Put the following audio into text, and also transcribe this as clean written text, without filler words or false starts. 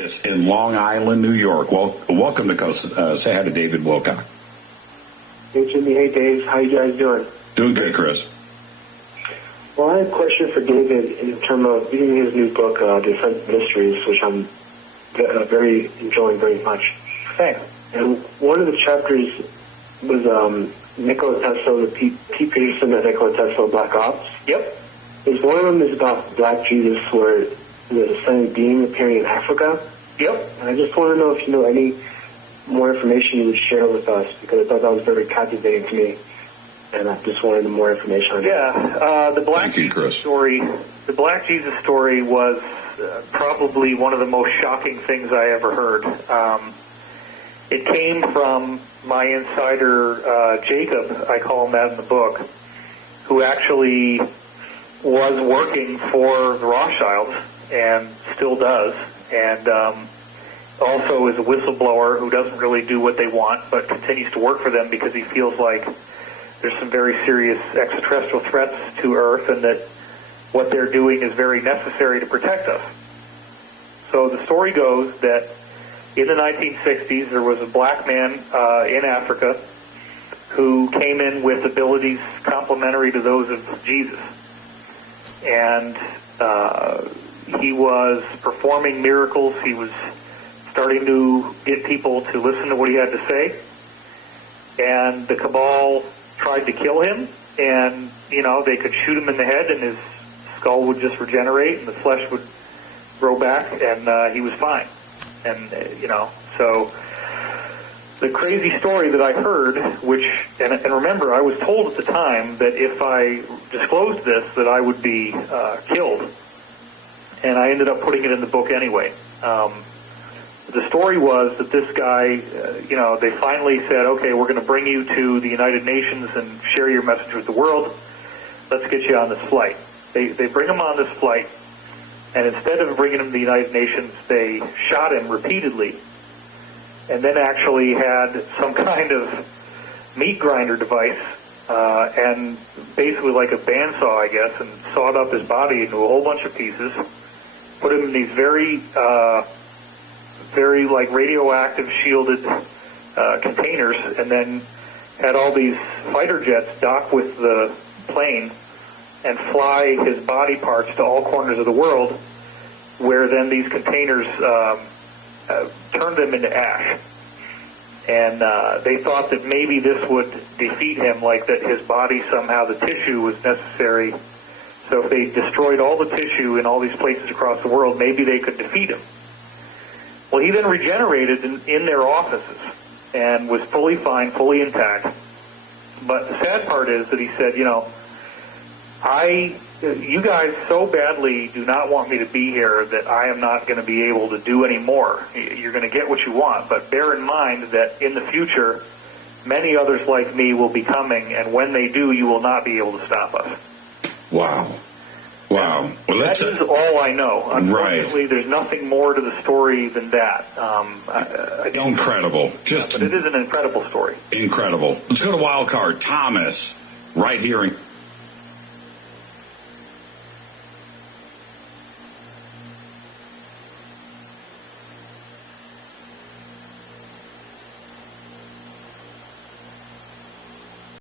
in Long Island, New York. Well, welcome to Coast. Say hi to David Wilcock. Hey, Jimmy. Hey, Dave. How you guys doing? Doing good, Chris. Well, I have a question for David in terms of reading his new book, Defense Mysteries, which I'm very enjoying very much. Thanks. And one of the chapters was Nikola Tesla, the Pete Peterson and Nikola Tesla Black Ops. Yep. There's one of them is about Black Jesus, where there's a sunny being appearing in Africa. Yep. And I just want to know if you know any more information you would share with us, because I thought that was very captivating to me, and I just wanted more information on it. Yeah, the Black Thank you, Chris. story. The Black Jesus story was probably one of the most shocking things I ever heard. It came from my insider, Jacob, I call him that in the book, who actually was working for the Rothschilds and still does, and also is a whistleblower who doesn't really do what they want but continues to work for them because he feels like there's some very serious extraterrestrial threats to Earth and that what they're doing is very necessary to protect us. So the story goes that in the 1960s there was a black man in Africa who came in with abilities complementary to those of Jesus. And he was performing miracles. He was starting to get people to listen to what he had to say. And the cabal tried to kill him, and, you know, they could shoot him in the head and his skull would just regenerate and the flesh would grow back, and he was fine. And, you know, so the crazy story that I heard, which, and remember, I was told at the time that if I disclosed this, that I would be killed. And I ended up putting it in the book anyway. The story was that this guy, you know, they finally said, okay, we're going to bring you to the United Nations and share your message with the world. Let's get you on this flight. They bring him on this flight, and instead of bringing him to the United Nations, they shot him repeatedly, and then actually had some kind of meat grinder device, and basically like a bandsaw, I guess, and sawed up his body into a whole bunch of pieces, put him in these very like radioactive shielded containers, and then had all these fighter jets dock with the plane and fly his body parts to all corners of the world, where then these containers turned them into ash. And they thought that maybe this would defeat him, like that his body somehow, the tissue was necessary. So if they destroyed all the tissue in all these places across the world, maybe they could defeat him. Well, he then regenerated in their offices and was fully fine, fully intact. But the sad part is that he said, you know, you guys so badly do not want me to be here that I am not going to be able to do any more. You're going to get what you want, but bear in mind that in the future, many others like me will be coming, and when they do, you will not be able to stop us. Wow. Wow. Well, that is all I know. Unfortunately, right. There's nothing more to the story than that. Incredible. But it is an incredible story. Incredible. Let's go to Wild Card. Thomas, right here in